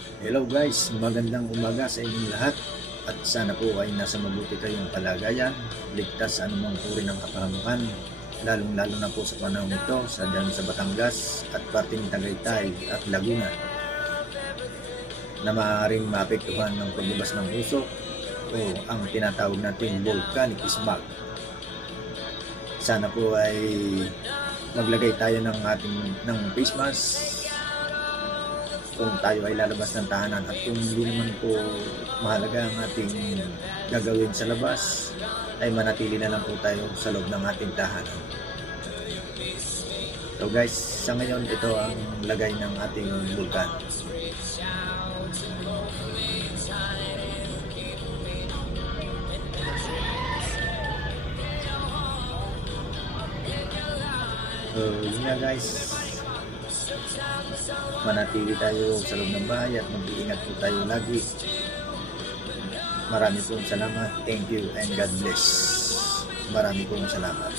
Hello guys, magandang umaga sa inyong lahat at sana po ay nasa mabuti kayong kalagayan, ligtas sa anumang uri ng kapahamakan, lalong-lalo na po sa panahon ito sa dyan sa Batangas at parting Tagaytay at Laguna na maaaring maapektuhan ng paglabas ng usok o ang tinatawag natin volcanic smog. Sana po ay maglagay tayo ng face mask kung tayo ay lalabas ng tahanan, at kung hindi naman po mahalaga ang ating gagawin sa labas, ay manatili na lang po tayo sa loob ng ating tahanan. So guys, sa ngayon ito ang lagay ng ating bulkan. So yun nga guys, manatili tayo sa loob ng bahay at mag-iingat po tayo lagi. Marami pong salamat. Thank you and God bless. Marami pong salamat.